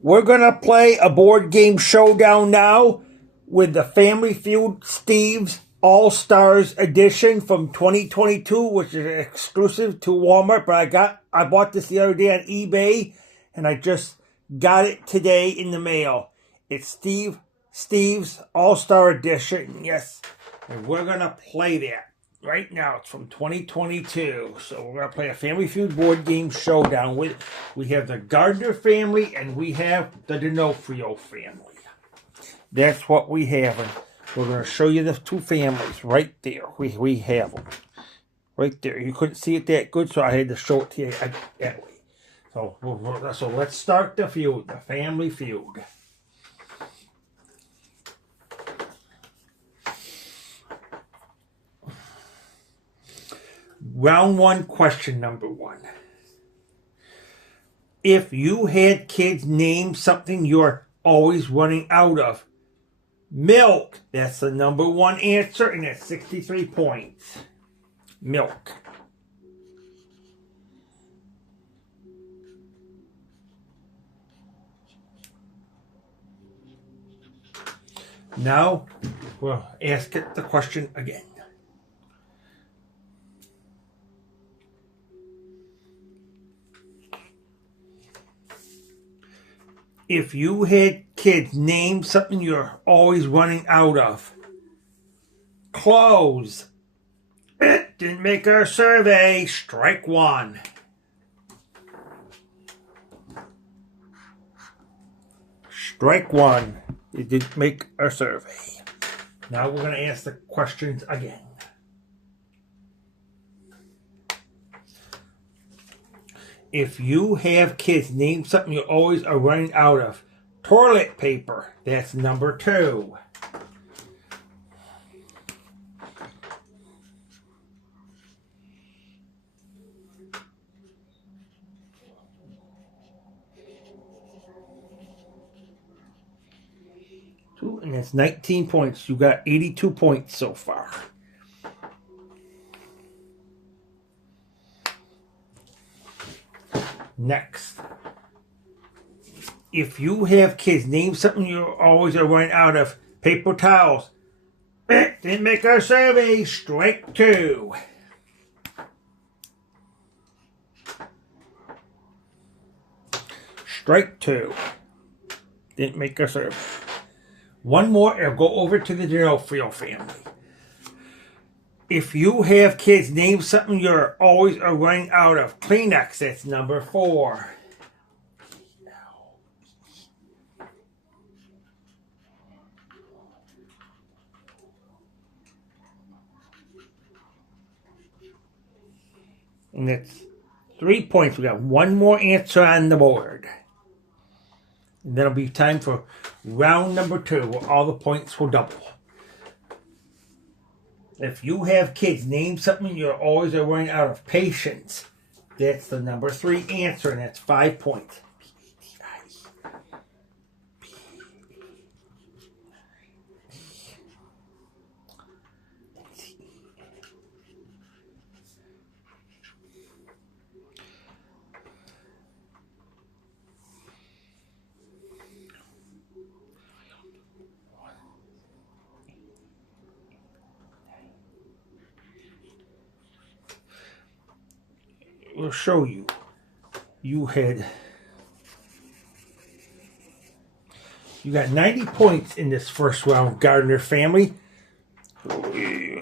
We're going to play a board game showdown now with the Family Feud Steve's All-Stars edition from 2022, which is exclusive to Walmart. But I bought this the other day on eBay, and I just got it today in the mail. It's Steve's All-Star edition, yes. And we're going to play that. Right now, it's from 2022. So we're going to play a Family Feud board game showdown. We have the Gardner family and we have the D'Onofrio family. That's what we have. And we're going to show you the two families right there. We have them. Right there. You couldn't see it that good, so I had to show it to you that way. So let's start the feud, the Family Feud. Round one, question number one. If you had kids, name something you're always running out of. Milk. That's the number one answer, and that's 63 points. Milk. Now, we'll ask it the question again. If you had kids, name something you're always running out of. Clothes. Didn't make our survey. Strike one. Strike one. It didn't make our survey. Now we're going to ask the questions again. If you have kids, name something you always are running out of. Toilet paper. That's number two. Two, and that's 19 points. You got 82 points so far. Next, if you have kids, name something you always are running out of. Paper towels. Didn't make our survey. Strike two. Strike two. Didn't make our survey. One more, and go over to the D'Onofrio family. If you have kids, name something you're always are running out of. Kleenex, that's number four. And it's 3 points. We got one more answer on the board. And then it'll be time for round number two, where all the points will double. If you have kids, name something you're always running out of. Patience. That's the number three answer, and that's 5 points. We'll show you. You got 90 points in this first round, Gardner family.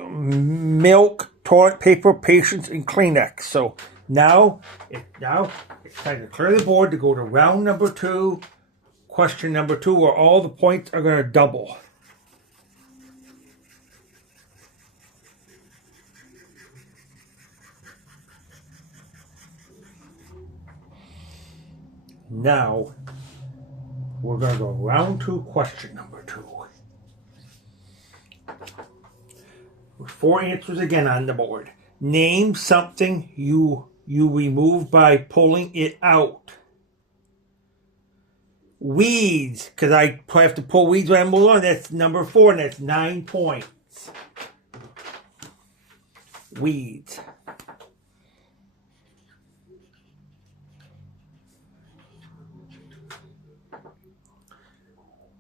Milk, toilet paper, patience, and Kleenex. So now it's time to clear the board to go to round number two, question number two, where all the points are going to double. Now, we're going to go round two, question number two. With 4 answers again on the board. Name something you remove by pulling it out. Weeds, because I have to pull weeds when I move on. That's number 4, and that's 9 points. Weeds.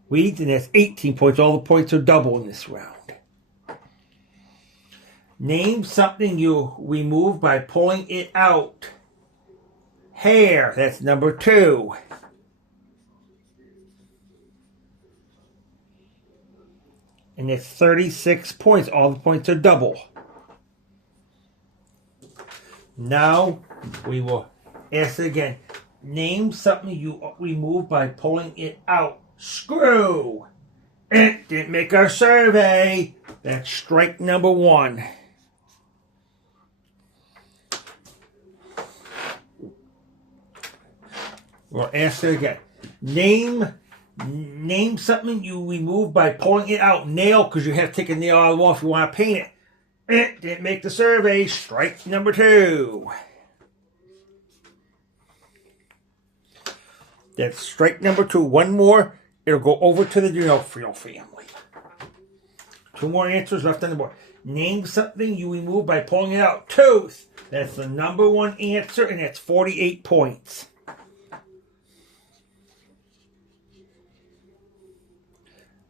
weeds, and that's 18 points. All the points are double in this round. Name something you remove by pulling it out. Hair, that's number 2. And it's 36 points. All the points are double. Now we will ask it again. Name something you remove by pulling it out. Screw. It didn't make our survey. That's strike number 1. We'll ask it again. Name something you remove by pulling it out. Nail, because you have to take a nail out of the wall if you want to paint it. It didn't make the survey. Strike number 2. That's strike number 2. One more. It'll go over to the D'Onofrio family. 2 more answers left on the board. Name something you remove by pulling it out. Tooth. That's the number 1 answer, and that's 48 points.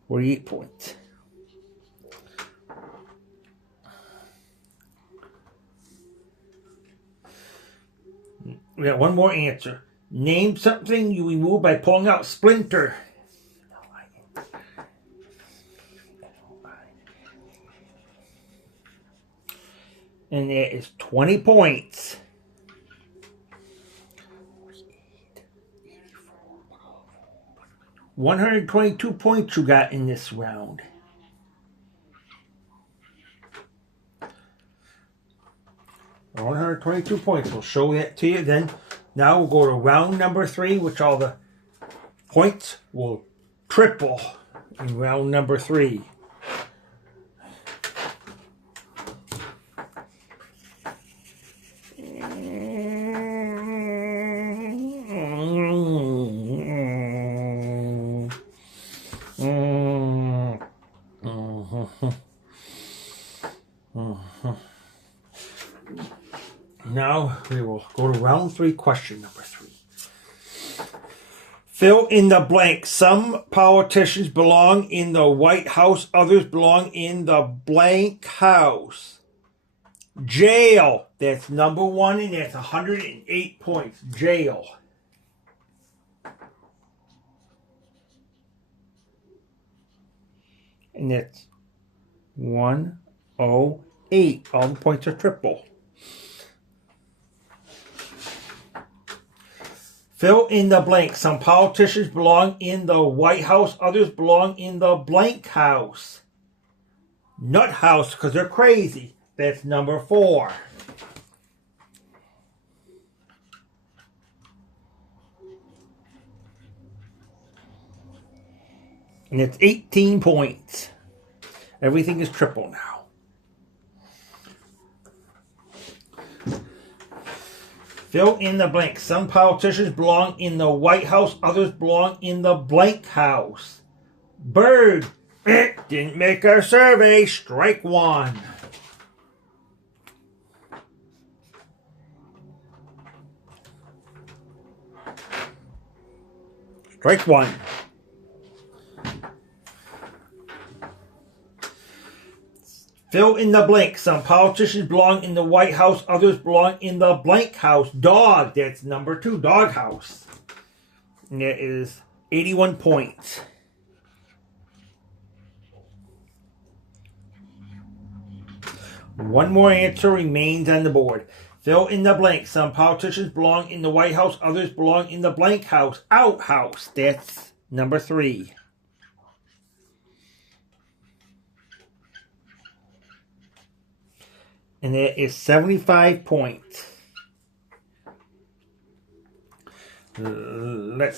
Points. We got one more answer. Name something you remove by pulling out. Splinter. And that is 20 points. 122 points you got in this round. $122 points. We'll show that to you then. Now we'll go to round number 3, which all the points will triple in round number 3. Now we will go to round 3, question number 3. Fill in the blank. Some politicians belong in the White House, others belong in the blank house. Jail. That's number 1, and that's 108 points. Jail. And that's 108. All the points are triple. Fill in the blank. Some politicians belong in the White House. Others belong in the blank house. Nut house, because they're crazy. That's number 4. And it's 18 points. Everything is triple now. Fill in the blank. Some politicians belong in the White House. Others belong in the blank house. Bird. It didn't make our survey. Strike 1. Strike 1. Fill in the blank. Some politicians belong in the White House. Others belong in the blank house. Dog. That's number 2. Dog house. And that is 81 points. One more answer remains on the board. Fill in the blank. Some politicians belong in the White House. Others belong in the blank house. Outhouse. That's number 3. And that is 75 points. You got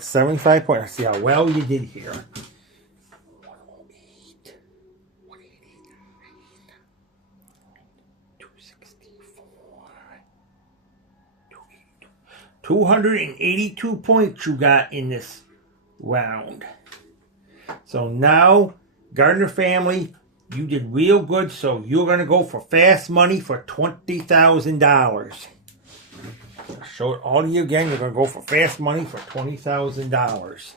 75 points. Let's see how well you did here. 108, 264, 282 points you got in this round. So now, Gardner family, you did real good, so you're going to go for fast money for $20,000. I'll show it all to you again. We're going to go for fast money for $20,000.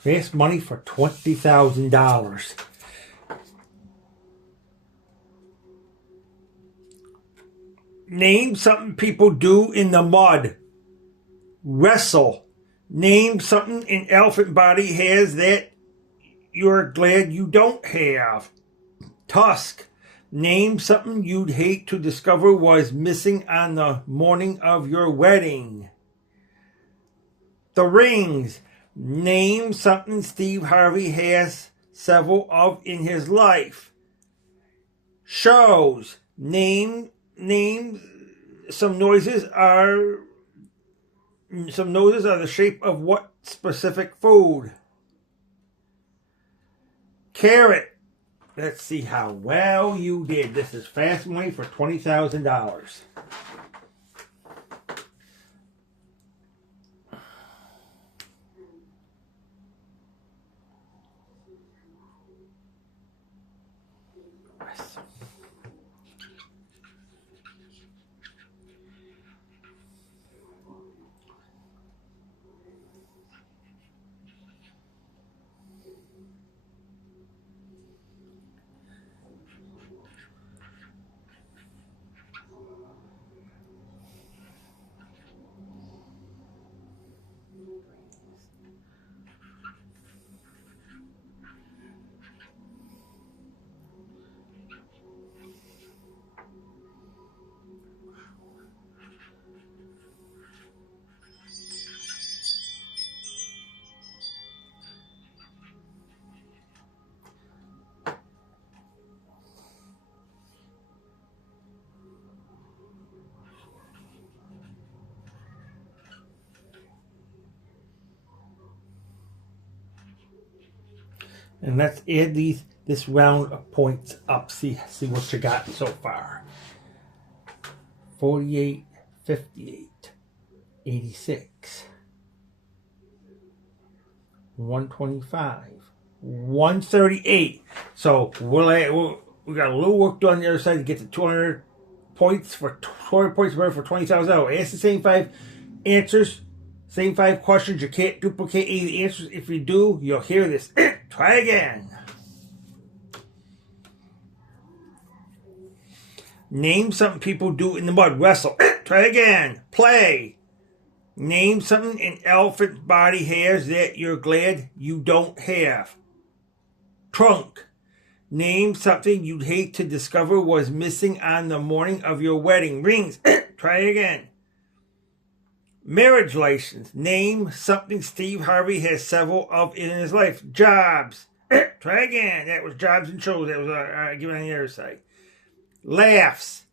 Fast money for $20,000. Name something people do in the mud. Wrestle. Name something an elephant body has that you're glad you don't have. Tusk. Name something you'd hate to discover was missing on the morning of your wedding. The rings. Name something Steve Harvey has several of in his life. Shows. Name some noses are the shape of what specific food? Carrot. Let's see how well you did. This is fast money for $20,000. And let's add this round of points up. See what you got so far. 48, 58, 86, 125, 138. So we got a little work done on the other side to get to 200 points for 200 points for $20,000. Ask the same 5 answers. Same 5 questions. You can't duplicate any of the answers. If you do, you'll hear this. Try again. Name something people do in the mud. Wrestle. Try again. Play. Name something an elephant's body has that you're glad you don't have. Trunk. Name something you'd hate to discover was missing on the morning of your wedding. Rings. Try again. Marriage license. Name something Steve Harvey has several of in his life. Jobs. Try again. That was jobs and shows. That was given on the other side. Laughs.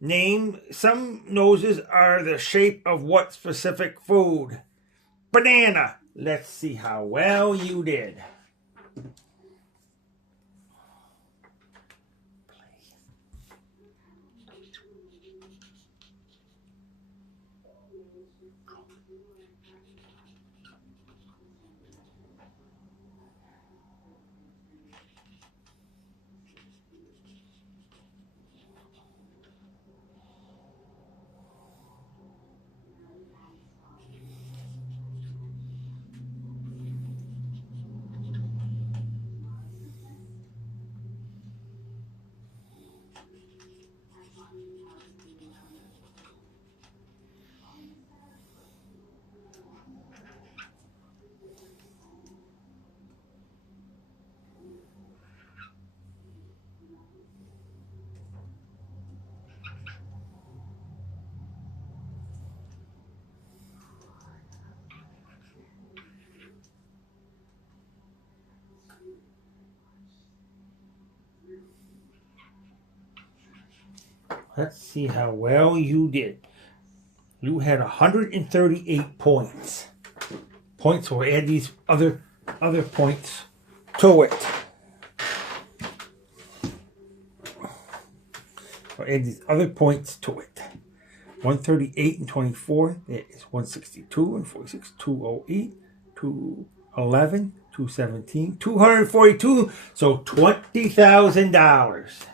Name some noses are the shape of what specific food. Banana. Let's see how well you did. Let's see how well you did. You had 138 points. Points will add these other points to it. add these other points to it. 138 and 24. That is 162 and 46. 208, 211, 217, 242. So $20,000.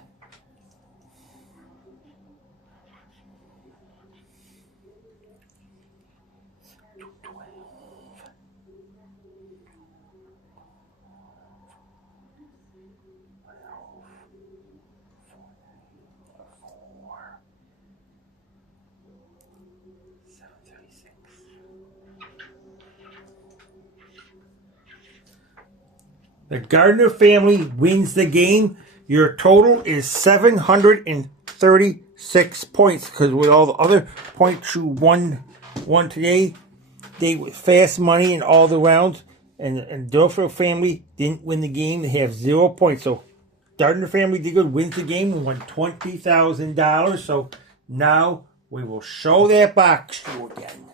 The Gardner family wins the game. Your total is 736 points, because with all the other points you won today, they were fast money in all the rounds, and Duffer family didn't win the game. They have 0 points. So Gardner family did good, wins the game, and won $20,000. So now we will show that box to you again.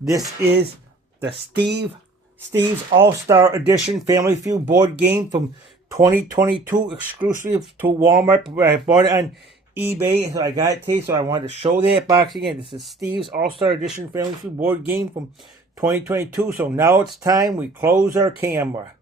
This is the Steve's All-Star Edition Family Feud board game from 2022, exclusive to Walmart. I bought it on eBay, so I got it today, so I wanted to show that box again. This is Steve's All-Star Edition Family Feud board game from 2022. So now it's time we close our camera.